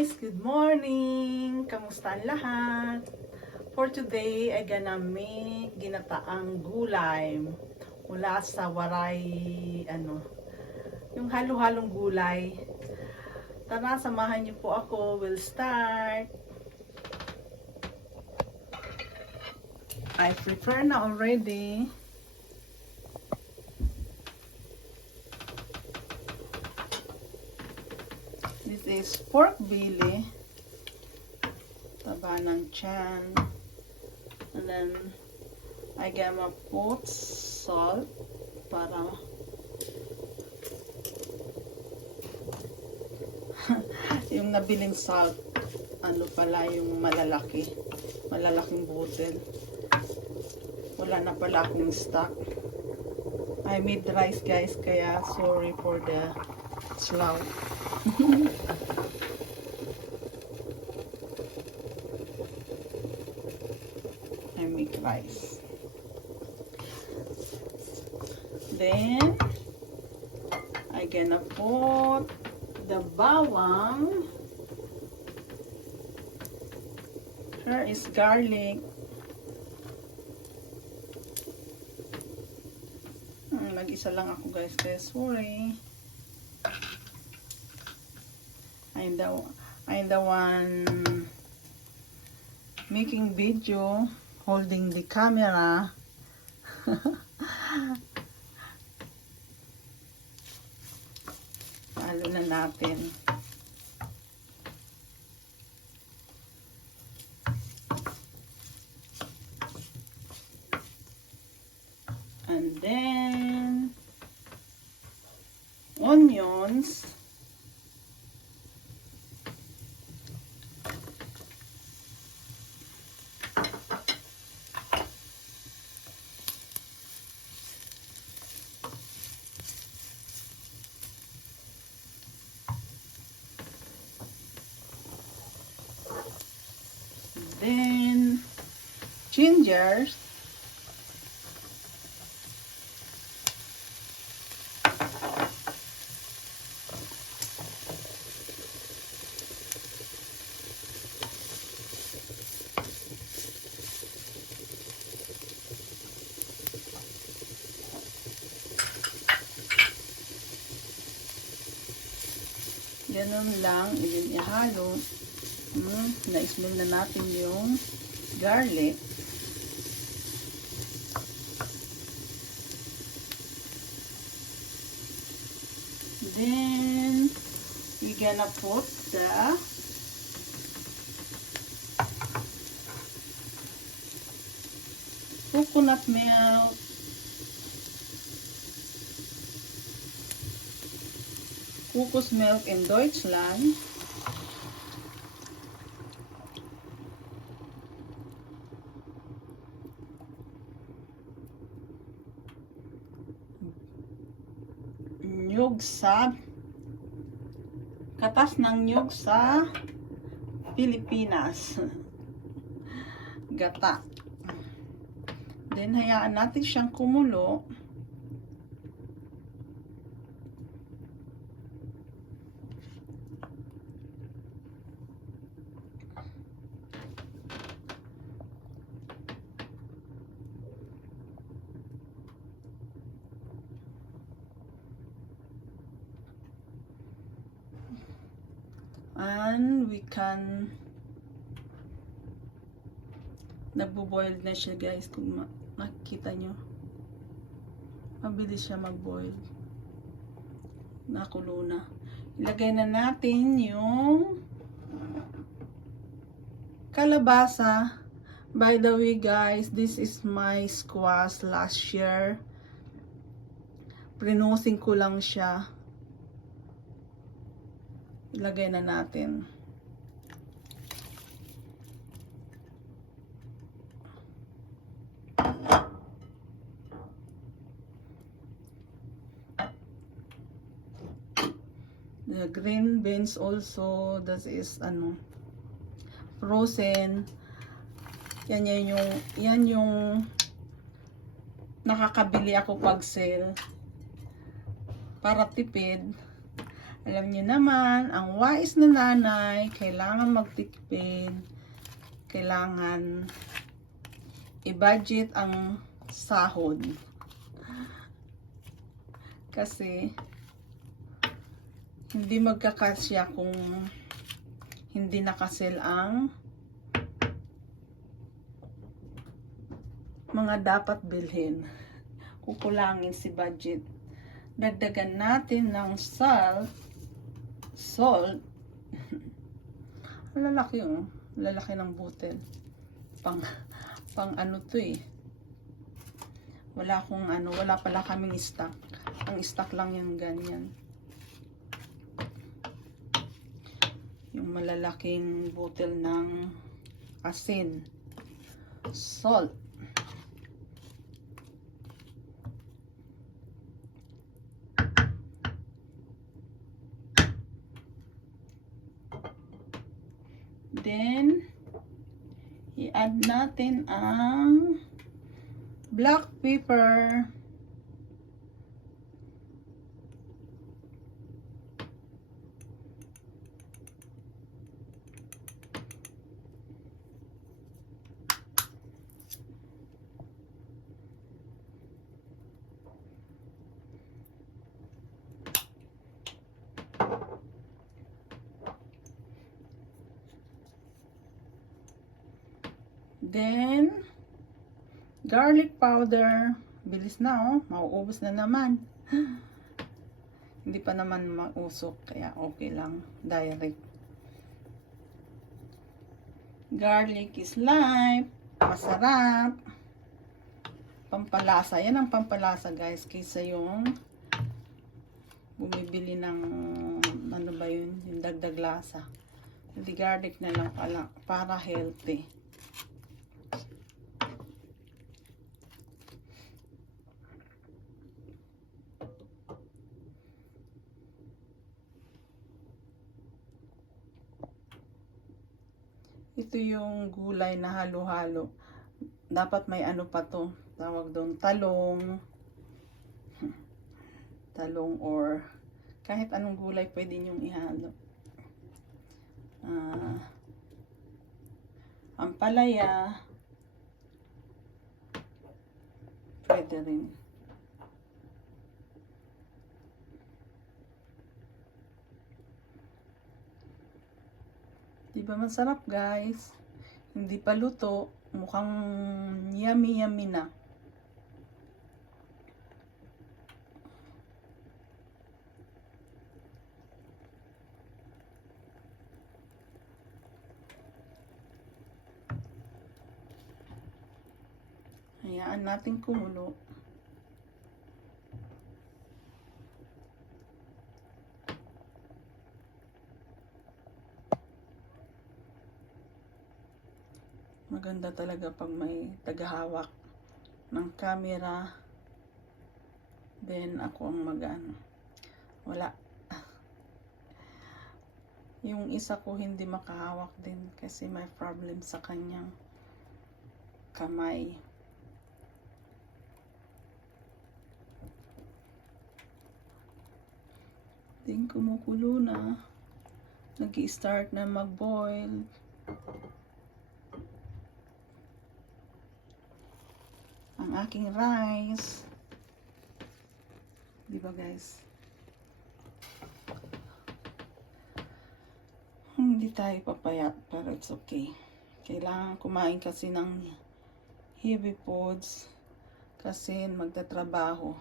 guys! Good morning! Kamusta ang lahat? For today, I gonna make ginataang gulay mula sa waray, yung halo-halong gulay. Tara, samahan niyo po ako. We'll start. I prepare na already. This is pork belly, taba ng tiyan, and then I gonna put salt para yung nabiling salt, pala yung malalaking bottle. Wala na pala akong stock. I made rice guys, kaya sorry for the slow. I make rice. Then I gonna put the bawang. Here is garlic. Nag-isa lang ako guys, kaya sorry. I'm the one making video, holding the camera. Halo na natin. And then onions. Then ginger. Ganun lang, ihalo. Na-smell na natin yung garlic. Then we're gonna put the coconut milk. Kokos milk in Deutschland. Nyug sa katas ng nyug sa Pilipinas. Gata. Then hayaan natin siyang kumulo. And we can nagbo-boil na siya guys, kung makikita nyo mabilis siya mag-boil, nakulo na. Ilagay na natin yung kalabasa. By the way guys, this is my squash last year, prinosing ko lang siya. Ilagay na natin. The green beans also, that is frozen. Yan yung nakakabili ako pag sale para tipid. Alam niyo naman, ang wais na nanay, kailangan magtipid, kailangan i-budget ang sahod. Kasi, hindi magkakasya kung hindi nakasil ang mga dapat bilhin. Kukulangin si budget. Dagdagan natin ng salt. Lalaki oh. Lalaki ng butel. Pang ano to eh. Wala pala kaming stock. Ang stock lang yung ganyan. Yung malalaking butel ng asin. Salt. Then, i-add natin ang black pepper. Then, garlic powder. Bilis na oh. Mauubos na naman. Hindi pa naman mausok. Kaya okay lang. Direct. Garlic is life. Masarap. Pampalasa. Yan ang pampalasa guys. Kaysa yung bumibili ng ano ba yun? Yung dagdag lasa. Hindi garlic na lang pala. Para healthy. Ito yung gulay na halo-halo. Dapat may ano pa to. Tawag doon talong. Talong or kahit anong gulay pwede nyong ihalo. Ampalaya. Pwede rin. Diba masarap guys? Hindi pa luto. Mukhang yummy na. Hayaan natin kumulo. Maganda talaga pag may tagahawak ng camera. Then ako ang mag-ano. Wala. Yung isa ko hindi makahawak din kasi may problem sa kanyang kamay. Then kumukulo na. Nag-i-start na mag-boil. Ang aking rice. Diba guys? Hindi tayo papayat pero it's okay. Kailangan kumain kasi ng heavy foods kasi magtatrabaho.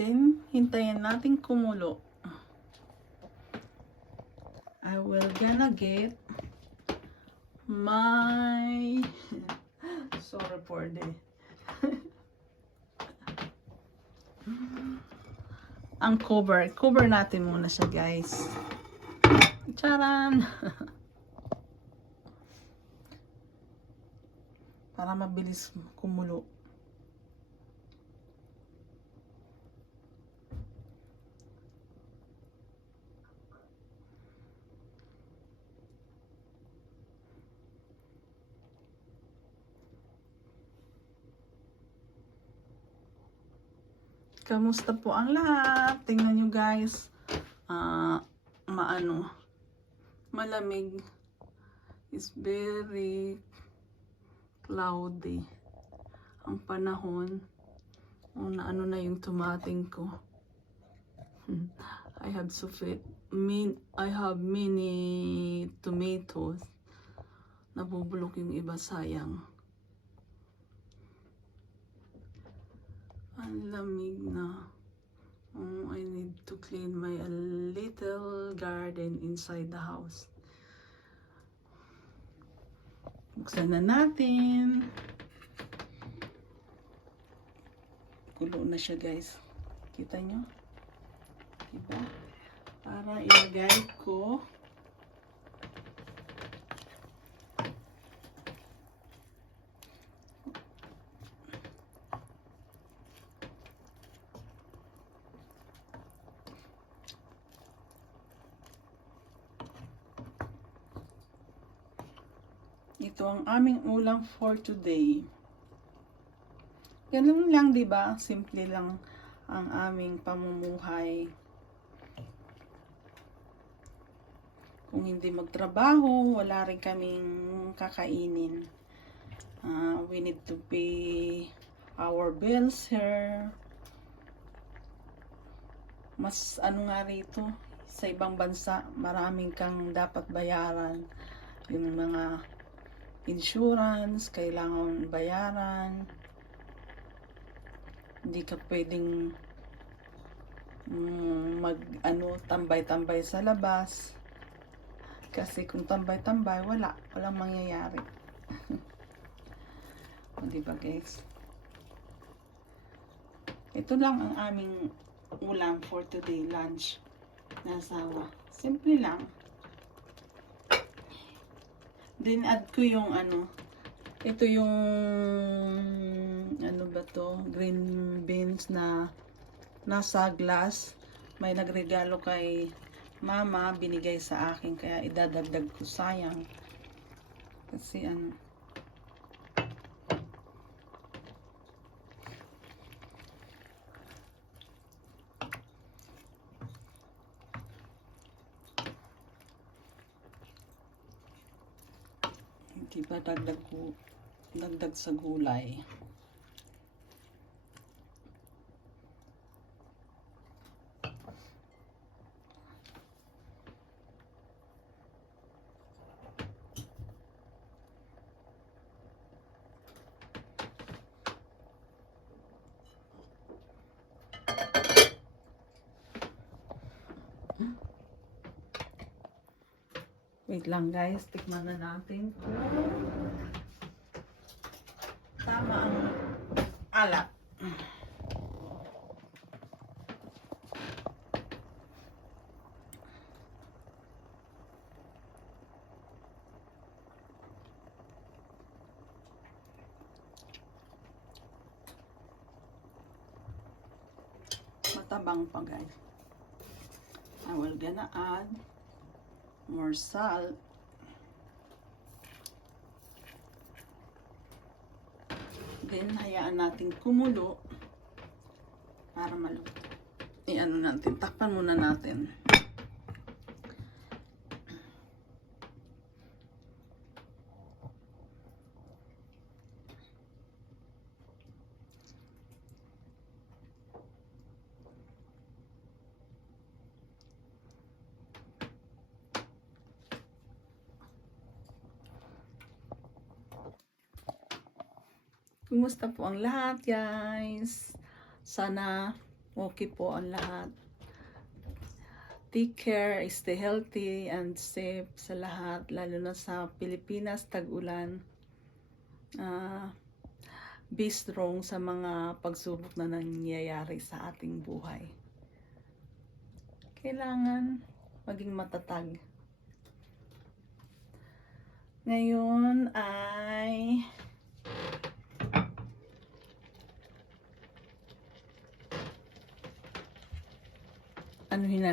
Then, hintayin natin kumulo. I will gonna get my sorry for the ang cover natin muna siya guys. Charan. Para mabilis kumulo. Kamusta po ang lahat? Tingnan nyo guys. Malamig. It's very cloudy. Ang panahon. Ano na yung tumating ko. I have many tomatoes. Nabubulok yung iba, sayang. Ang lamig na. I need to clean my little garden inside the house. Buksan na natin. Kulo na siya guys. Kita nyo? Diba? Para ilagay ko ito ang aming ulam for today. Ganun lang, 'di ba? Simple lang ang aming pamumuhay. Kung hindi magtrabaho, wala rin kaming kakainin. We need to pay our bills here. Mas nga rito, sa ibang bansa, maraming kang dapat bayaran. Yung mga insurance, kailangan bayaran. Hindi ka pwedeng tambay-tambay sa labas. Kasi kung tambay-tambay, walang mangyayari. Di ba guys? Ito lang ang aming ulam for today, lunch. Nasawa. Simple lang. Then add ko yung ito yung green beans na nasa glass. May nagregalo kay mama, binigay sa akin, kaya idadagdag ko, sayang. Kasi diba dagdag sa gulay. Wait lang guys, tikman na natin. Tama ang alat. Matabang pa guys. I will gonna add more salt. Then, hayaan natin kumulo para maluto. Natin, takpan muna natin. Kumusta po ang lahat guys? Sana okay po ang lahat. Take care, stay healthy and safe sa lahat, lalo na sa Pilipinas, tag-ulan. Be strong sa mga pagsubok na nangyayari sa ating buhay. Kailangan maging matatag. Ngayon ay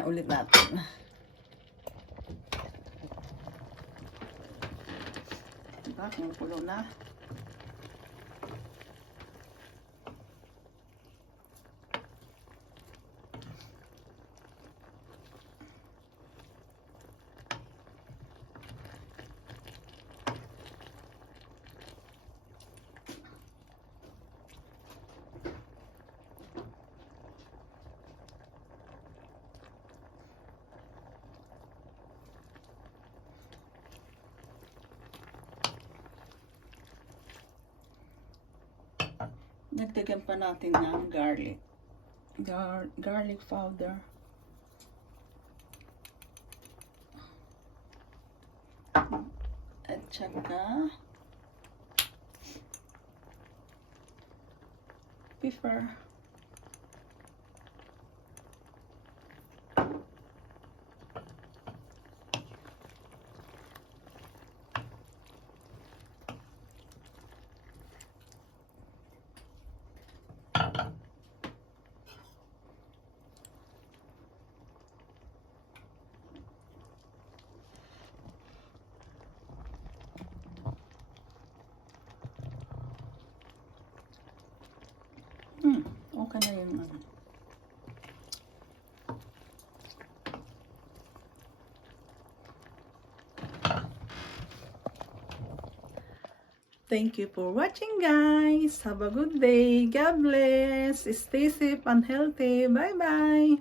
ulit natin. Diba? Kumukulo na. Dagdagan pa natin ng garlic. Garlic powder. At saka pepper. Okay na yung ano. Thank you for watching, guys. Have a good day. God bless. Stay safe and healthy. Bye-bye.